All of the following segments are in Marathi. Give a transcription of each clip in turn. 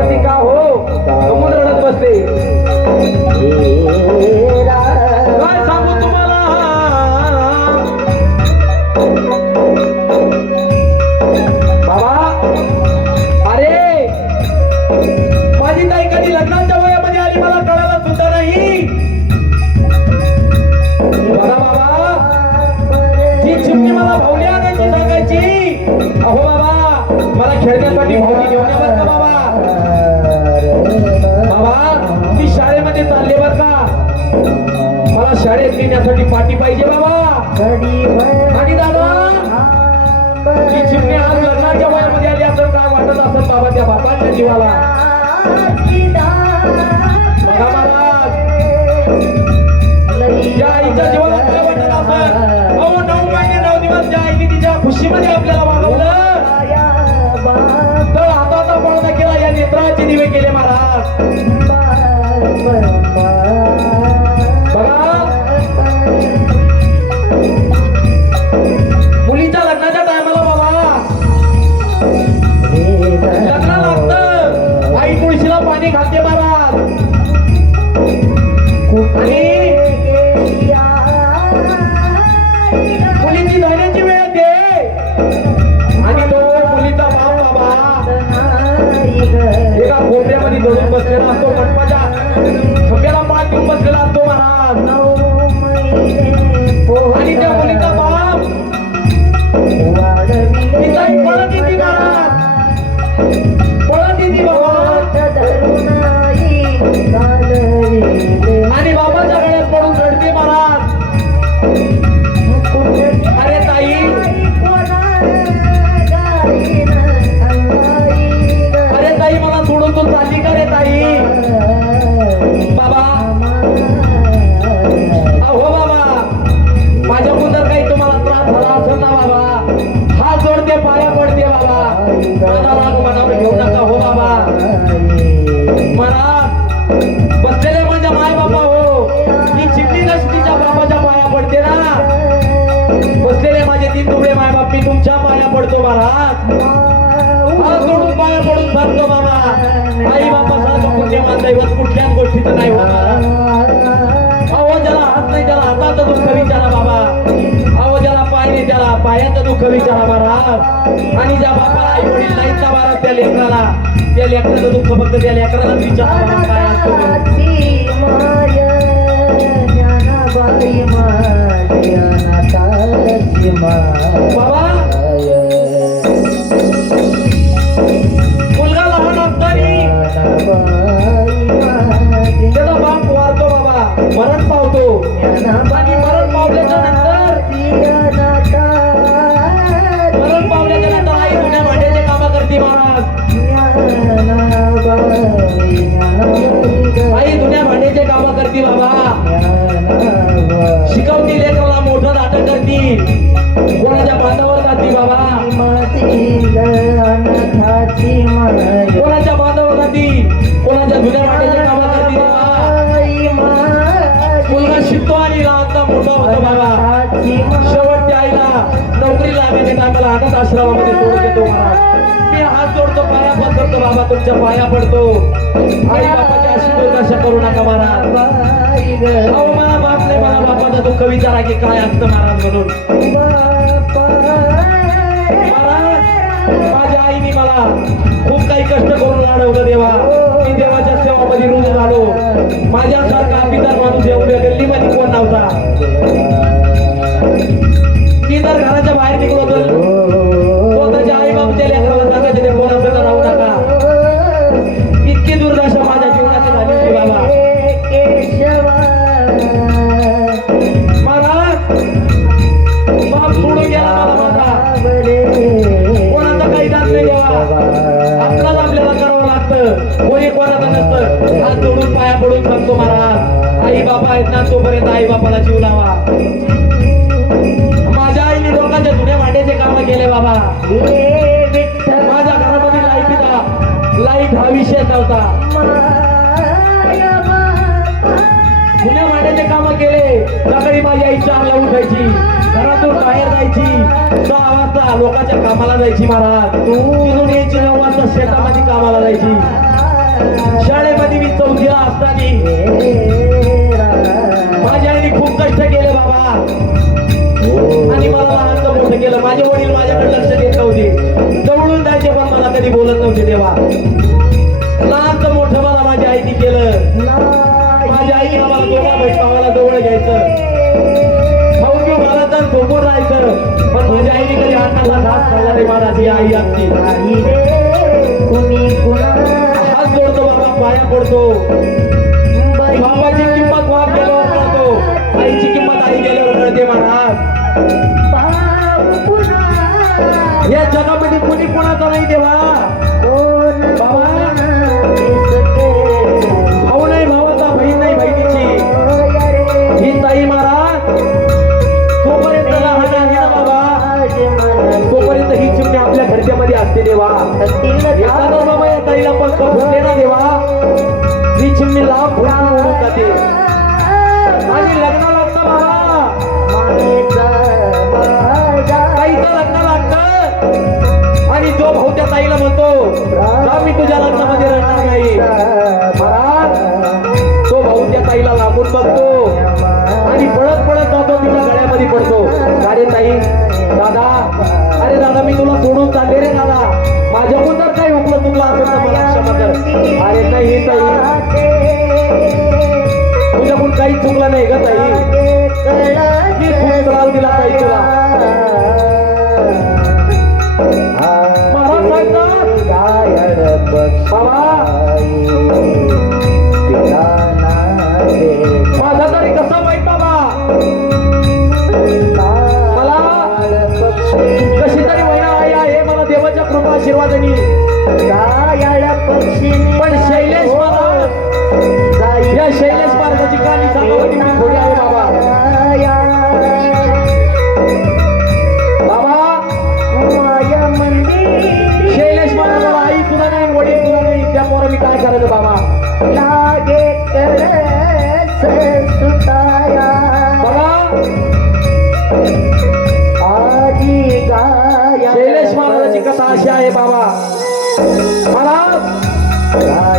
का हो रडत बसते. काय सांगू तुम्हाला? बाबा अरे माझी ताई कधी लग्नाच्या वयामध्ये आली मला कळायला सुद्धा नाही. बघा बाबा ती चिमणी मला भावली आणायची सांगायची. अहो बाबा मला खेळण्यासाठी भावली घेऊन बाबा? मी शाळेमध्ये चालले बर का? मला शाळेत नेण्यासाठी पाठी पाहिजे बाबा. आणि दादा. ती चिमणी आज लग्नाच्या वयामध्ये आली असं काय वाटत असत बाबा त्या बापाच्या जीवाला. बघा महाराज. त्या आईच्या जीवाला काय वाटत असत अहो नऊ महिने नऊ दिवस त्या आईने तिच्या खुशीमध्ये आपल्याला वागवलं. तर आता आता केला या नेत्राचे दिवे केले महाराज. आणि बसलेले माझे तीन तुकडे माय बाप मी तुमच्या पाया पडतो महाराज हात पाया पडून सांगतो बाबा. आई बाबा सांगतो पुण्यमान दैवत कुठल्याच गोष्टीचं नाही होणार. अहो ज्याला हात नाही त्याला हाताचं दुःख विचारा बाबा. अहो ज्याला पाय नाही त्याला पायाचं दुःख विचारा महाराज आणि ज्या बापाला आई वडील नाहीत ना महाराज त्या लेकराला त्या लेकराचं दुःख फक्त त्या लेकराला विचारा काय असतो मुलगा लहान असताना त्याचा बाप वारतो बाबा मरण पावतो आणि मरण पावल्याच्या नंतर मरण पावल्याच्या नंतर आई जुन्या भांड्याचे कामं करते महाराज शेवटच्या आईला नोकरी लागण्याच्या टायमाला अनाथ आश्रमामध्ये सोडून देतो मी हात जोडतो पाया पसरतो बाबा तुमच्या पाया पडतो. आई बापाची अशी दुर्दशा करू नका महाराज. अहो मला बाप नाही मला बापाचं दुःख विचारा की काय असतं महाराज म्हणून. माझ्या आईने मला खूप काही कष्ट करून वाढवलं देवा. मी देवाच्या सेवामध्ये रुजू झालो. माझ्या बापा आहेत ना तोपर्यंत आई बापाला जीव लावा. माझ्या आईने लोकांच्या जुन्या मांड्याचे काम केले बाबा. माझ्या घरामध्ये लाइट लाइट हा विषय नव्हता. जुन्या मांड्याचे काम केले. सकाळी माझी आई चांगला उठायची. घरातून बाहेर जायची. सहा वाजता लोकांच्या कामाला जायची महाराज. तिथून यायची नऊ वाजता शेतामध्ये कामाला जायची. शाळेमध्ये मी चौथीला असताना आणि मला लहानचं मोठं केलं. माझे वडील माझ्याकडे लक्ष देत नव्हते. जवळून जायचे पण मला कधी बोलत नव्हते तेव्हा. लहानचं मोठं मला माझ्या आईने केलं. माझ्या आईने मला दोघा बहीण भावाला जवळ घ्यायचं. घेऊन मला तर झोपून राहायचं. पण माझ्या आईने कधी अन्नाला घास खाल्ला नाही आई आमची. हात जोडतो बाबा पाया पडतो. बाबाची किंमत वाप गेल्यावर कळतो. आईची किंमत आई गेल्यावर कळते महाराज. या जगामध्ये कुणी कोणाचा नाही देवा. भाऊ नाही नाही तोपर्यंत बाबा. तोपर्यंत ही चिमणी आपल्या घरच्यामध्ये असते देवा. एखादा बाबा या ताईला पण करून देवा. चिमणी लांब फुटून उडून जाते आणि लग्न लागतं बाबा. ताईचं लग्न लागतं. आणि जो भाऊ त्या ताईला म्हणतो मी तुझ्या लग्नामध्ये चुकलं नाही ग ताई. मी खूप त्रास दिला ताई तुला. महाराज सांगतात माझा तरी कसा वाईट बाबा. मला कशी तरी वया आई आहे मला देवाच्या कृपा आशीर्वादानी पण शैलेश महाराज या शैलेश महाराजाची कहाणी सांगावं थोडी आहे बाबा बाबा शैलेश महाराजाला आई सुद्धा नाही वडील सुद्धा नाही. त्या पोरांनी काय करायचं बाबा? बाबा शैलेश महाराजाची कथा अशी आहे बाबा. महाराज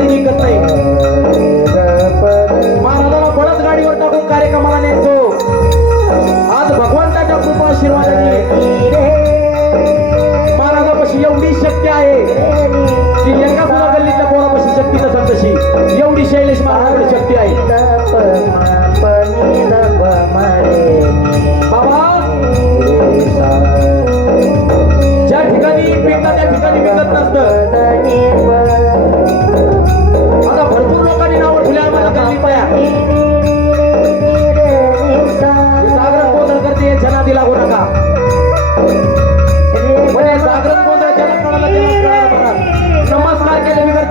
ठिकाणी विकत नाही महाराजाला बळच गाडीवर टाकून कार्यक्रमाला नेतो. आज भगवंताच्या कृपा आशीर्वादाने महाराजापाशी एवढी शक्ती आहे की एका सुद्धा गल्लीच्या कोणापाशी शक्ती नसेल तशी. एवढी शैलेश महाराजाकडे शक्ती आहे.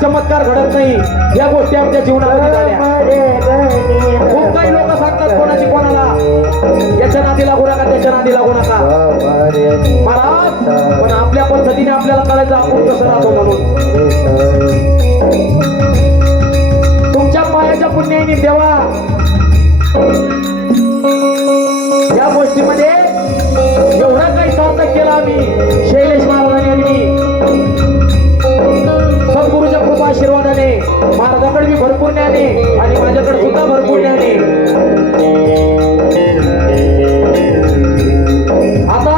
चमत्कार घडत नाही. या गोष्टी आमच्या जीवनामध्ये झाल्या? खूप काही लोक सांगतात कोणाची कोणाला. याच्या नादी लागू नका त्याच्या नादी लागू नका. महाराज पण आपल्या पद्धतीने आपल्याला कळायचं आपण कसं राहतो म्हणून. महाराजाकडे मी भरपूर ज्ञाने आणि माझ्याकडे सुद्धा भरपूर ज्ञाने. आता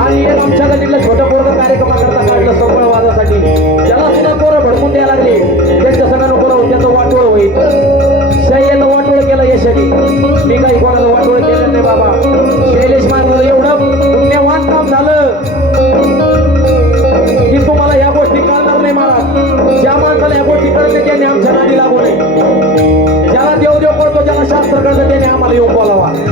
आणि एक आमच्या गल्लीतलं छोटं पोरग कार्यक्रमाकरता काढलं सोपळ वाजासाठी त्याला सुद्धा पोरं भडकून द्यायला लागले. त्यांच्या सगळ्यांना पोरं राहून त्याचं वाटोळ होईल. शैल्यानं वाटोळ केलं यशाने. मी काही कोणाला वाटोळ केलं नाही बाबा. शैलेश नये ज्याला